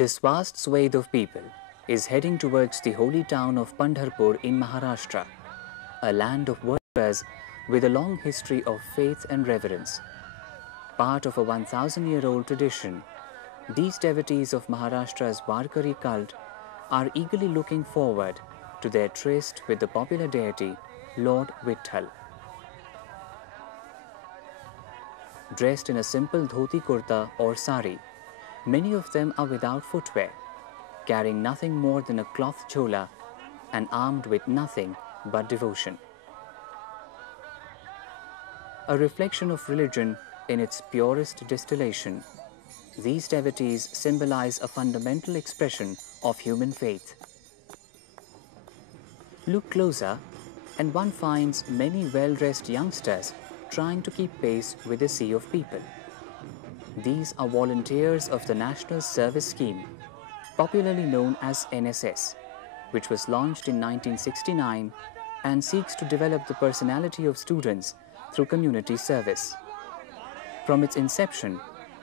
This vast swathe of people is heading towards the holy town of Pandharpur in Maharashtra, a land of worshippers with a long history of faith and reverence. Part of a 1,000-year-old tradition, these devotees of Maharashtra's Varkari cult are eagerly looking forward to their tryst with the popular deity Lord Vitthal. Dressed in a simple dhoti kurta or sari, many of them are without footwear, carrying nothing more than a cloth chola and armed with nothing but devotion. A reflection of religion in its purest distillation, these devotees symbolize a fundamental expression of human faith. Look closer and one finds many well-dressed youngsters trying to keep pace with the sea of people. These are volunteers of the National Service Scheme, popularly known as NSS, which was launched in 1969 and seeks to develop the personality of students through community service. From its inception,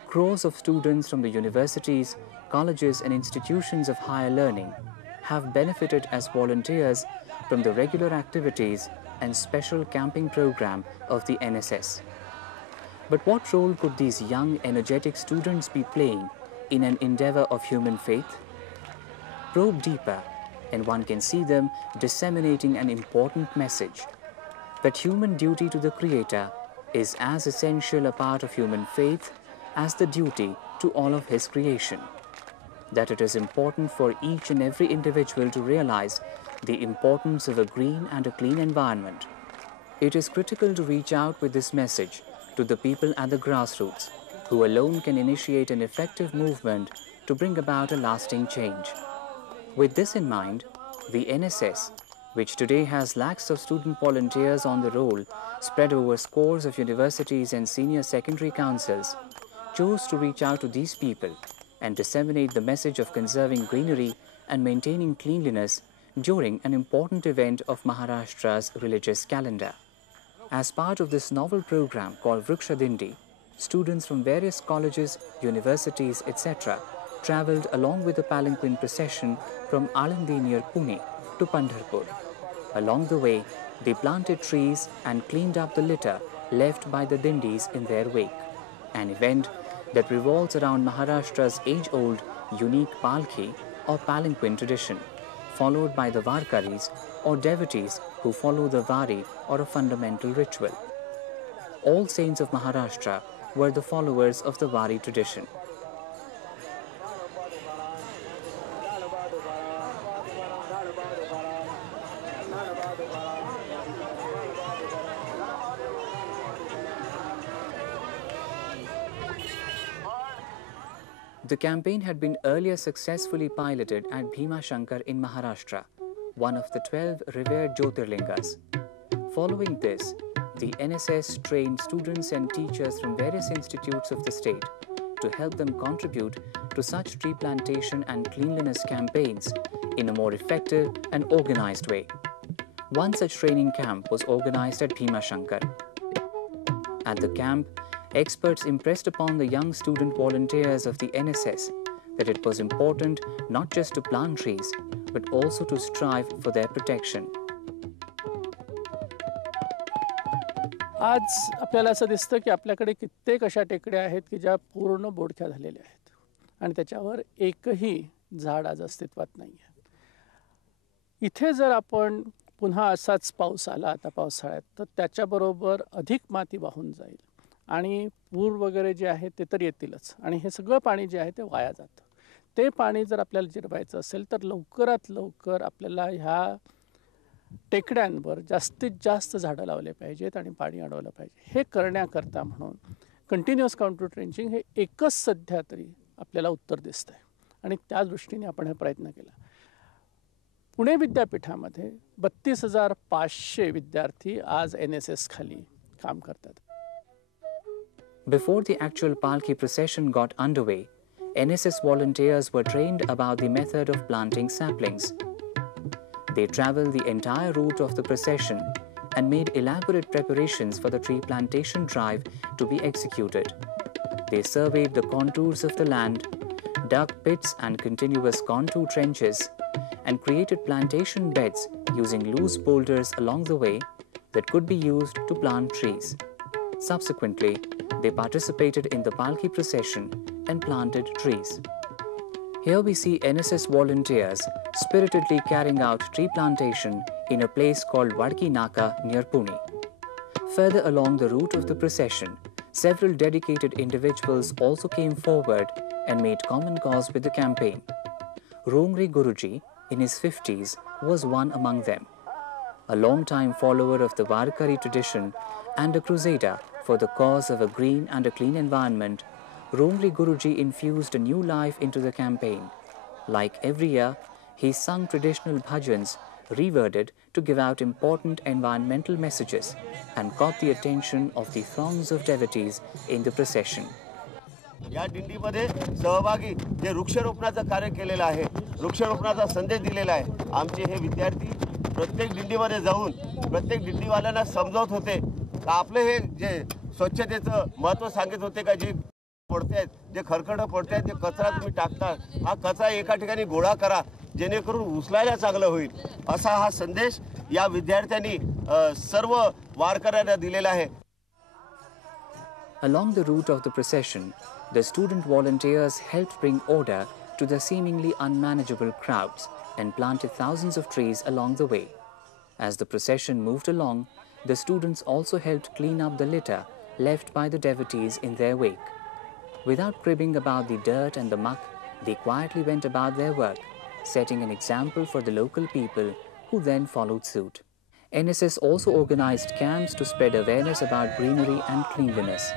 crores of students from the universities, colleges and institutions of higher learning have benefited as volunteers from the regular activities and special camping program of the NSS. But what role could these young, energetic students be playing in an endeavor of human faith? Probe deeper, and one can see them disseminating an important message, that human duty to the Creator is as essential a part of human faith as the duty to all of His creation, that it is important for each and every individual to realize the importance of a green and a clean environment. It is critical to reach out with this message to the people at the grassroots, who alone can initiate an effective movement to bring about a lasting change. With this in mind, the NSS, which today has lakhs of student volunteers on the roll spread over scores of universities and senior secondary councils, chose to reach out to these people and disseminate the message of conserving greenery and maintaining cleanliness during an important event of Maharashtra's religious calendar. As part of this novel program called Vriksha Dindi, students from various colleges, universities, etc. travelled along with the palanquin procession from Alandi near Pune to Pandharpur. Along the way, they planted trees and cleaned up the litter left by the Dindis in their wake, an event that revolves around Maharashtra's age-old, unique palki or palanquin tradition, followed by the Varkaris or devotees who follow the Vari or a fundamental ritual. All saints of Maharashtra were the followers of the Vari tradition. The campaign had been earlier successfully piloted at Bhima Shankar in Maharashtra, one of the 12 revered Jyotirlingas. Following this, the NSS trained students and teachers from various institutes of the state to help them contribute to such tree plantation and cleanliness campaigns in a more effective and organized way. One such training camp was organized at Bhima Shankar. At the camp, experts impressed upon the young student volunteers of the NSS that it was important not just to plant trees, but also to strive for their protection. आज आपल्याला असं दिसतं की आपल्याकडे कित्येक अशा टेकड्या आहेत की ज्या पूर्ण बोडक्या झालेल्या आहेत आणि त्याच्यावर एकही झाड आज अस्तित्वात नाही आहे. इथे जर आपण पुन्हा असाच पाऊस आला आता पावसाळ्यात तर त्याच्याबरोबर अधिक माती वाहून जाईल आणि पूर वगैरे जे आहे ते तर येतीलच आणि हे सगळं पाणी जे आहे ते वाया जातं. ते पाणी जर आपल्याला जिरवायचं असेल तर लवकरात लवकर आपल्याला ह्या टेकड्यांवर जास्तीत जास्त झाडं लावले पाहिजेत आणि पाणी अडवलं पाहिजे. हे करण्याकरता म्हणून कंटिन्युअस काउंटर ट्रेंचिंग हे एकच सध्या तरी आपल्याला उत्तर दिसतं आहे आणि त्या दृष्टीने आपण हे प्रयत्न केला. पुणे विद्यापीठामध्ये 32,500 विद्यार्थी आज NSS खाली काम करतात. Before the actual Palki procession got underway, NSS volunteers were trained about the method of planting saplings. They traveled the entire route of the procession and made elaborate preparations for the tree plantation drive to be executed. They surveyed the contours of the land, dug pits and continuous contour trenches, and created plantation beds using loose boulders along the way that could be used to plant trees. Subsequently, they participated in the Palki procession and planted trees. Here we see NSS volunteers spiritedly carrying out tree plantation in a place called Vadki Naka near Pune. Further along the route of the procession, several dedicated individuals also came forward and made common cause with the campaign. Rongri Guruji, in his 50s, was one among them. A long-time follower of the Varkari tradition and a crusader for the cause of a green and a clean environment, Rongri Guruji infused a new life into the campaign. Like every year, he sung traditional bhajans, reworded to give out important environmental messages, and caught the attention of the throngs of devotees in the procession. या दिंडीमध्ये सहभागी जे वृक्षारोपणाचं कार्य केलेलं आहे, वृक्षारोपणाचा संदेश दिलेला आहे. आमचे हे विद्यार्थी प्रत्येक दिंडीमध्ये जाऊन प्रत्येक दिंडीवाल्यांना समजावत होते का आपले हे जे स्वच्छतेचं महत्त्व सांगत होते का जे पडतायत, जे खरकट पडतायत, जे कचरा तुम्ही टाकता, हा कचरा एका ठिकाणी गोळा करा जेणेकरून उचलायला चांगलं होईल, असा हा संदेश या विद्यार्थ्यांनी सर्व वारकऱ्यांना दिलेला आहे. Along the route of the procession, the student volunteers helped bring order to the seemingly unmanageable crowds and planted thousands of trees along the way. As the procession moved along, the students also helped clean up the litter left by the devotees in their wake. Without cribbing about the dirt and the muck, they quietly went about their work, setting an example for the local people who then followed suit. NSS also organized camps to spread awareness about greenery and cleanliness.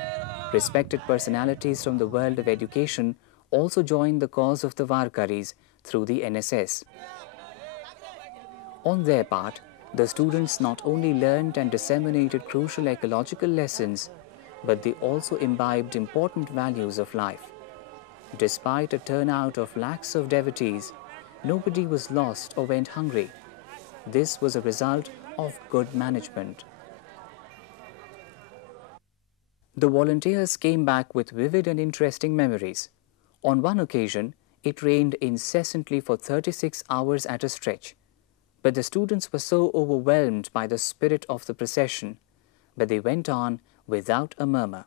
Respected personalities from the world of education also joined the cause of the Varkaris through the NSS. On their part, the students not only learned and disseminated crucial ecological lessons, but they also imbibed important values of life. Despite a turnout of lakhs of devotees, nobody was lost or went hungry. This was a result of good management. The volunteers came back with vivid and interesting memories. On one occasion, it rained incessantly for 36 hours at a stretch. But the students were so overwhelmed by the spirit of the procession, but they went on without a murmur.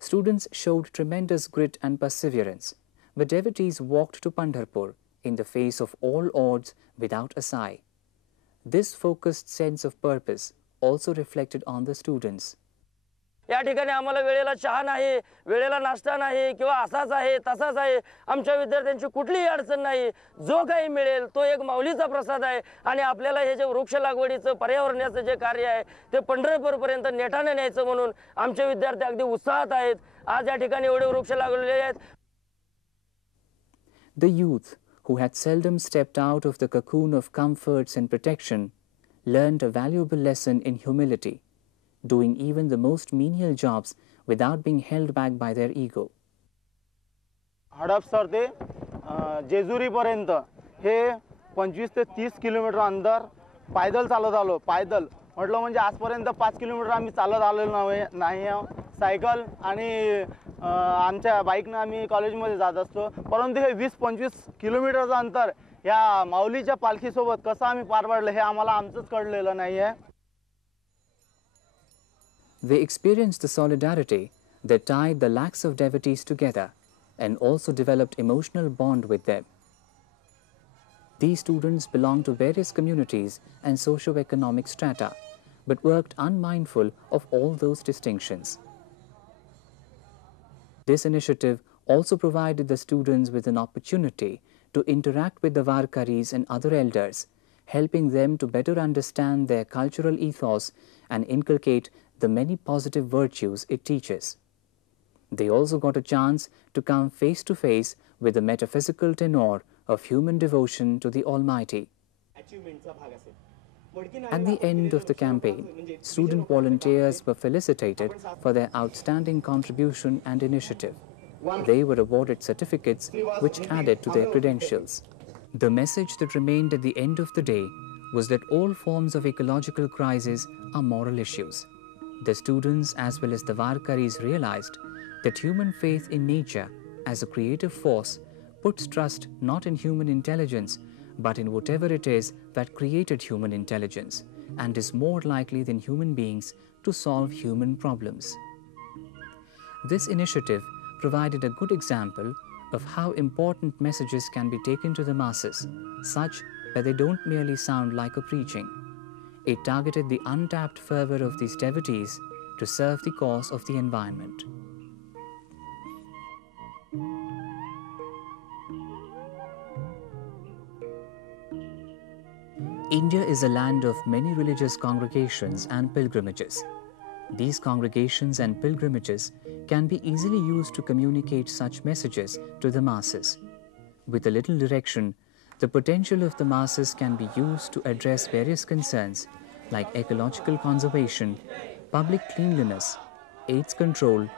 Students showed tremendous grit and perseverance, but devotees walked to Pandharpur in the face of all odds without a sigh. This focused sense of purpose also reflected on the students. या ठिकाणी आम्हाला वेळेला चहा नाही, वेळेला नाश्ता नाही किंवा असाच आहे तसाच आहे, आमच्या विद्यार्थ्यांची कुठलीही अडचण नाही, जो काही मिळेल तो एक माऊलीचा प्रसाद आहे. आणि आपल्याला हे जे वृक्ष लागवडीचं पर्यावरणाचं जे कार्य आहे ते पंढरपूरपर्यंत नेटाने न्यायचं म्हणून आमचे विद्यार्थी अगदी उत्साहात आहेत. आज या ठिकाणी एवढे वृक्ष लागलेले आहेत. The youth, who had seldom stepped out of the cocoon of comforts and protection, learned a valuable lesson in humility, doing even the most menial jobs without being held back by their ego. Hadapsar ते जेजुरीपर्यंत हे 25 ते 30 kilometre अंतर पायदल चालत आलो. पायदल म्हटलं म्हणजे आजपर्यंत 5 kilometre आम्ही चालत आलेलो नाही. सायकल आणि आमच्या बाईकने आम्ही कॉलेजमध्ये जात असतो. परंतु हे 20-25 किलोमीटरचं अंतर या माऊलीच्या पालखीसोबत कसं आम्ही पार पाडलं हे आम्हाला आमचंच कळलेलं नाही आहे. They experienced the solidarity that tied the lakhs of devotees together and also developed emotional bond with them. These students belonged to various communities and socio-economic strata, but worked unmindful of all those distinctions. This initiative also provided the students with an opportunity to interact with the Varkaris and other elders, helping them to better understand their cultural ethos and inculcate the many positive virtues it teaches. They also got a chance to come face to face with the metaphysical tenor of human devotion to the Almighty. At the end of the campaign, student volunteers were felicitated for their outstanding contribution and initiative. They were awarded certificates which added to their credentials. The message that remained at the end of the day was that all forms of ecological crisis are moral issues. The students as well as the Varkaris realized that human faith in nature as a creative force puts trust not in human intelligence, but in whatever it is that created human intelligence and is more likely than human beings to solve human problems. This initiative provided a good example of how important messages can be taken to the masses, such that they don't merely sound like a preaching. It targeted the untapped fervor of these devotees to serve the cause of the environment. India is a land of many religious congregations and pilgrimages. These congregations and pilgrimages can be easily used to communicate such messages to the masses. With a little direction, the potential of the masses can be used to address various concerns like ecological conservation, public cleanliness, AIDS control,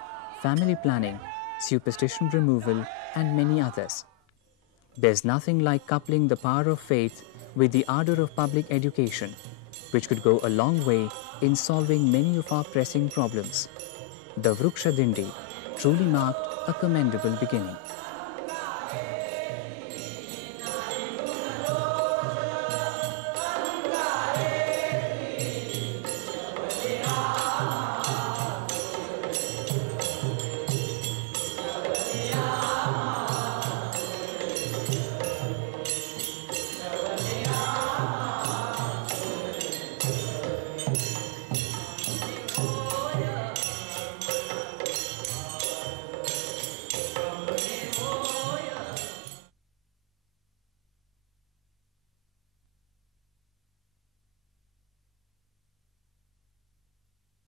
family planning, superstition removal, and many others. There's nothing like coupling the power of faith with the ardor of public education, which could go a long way in solving many of our pressing problems. The Vriksha Dindi truly marked a commendable beginning.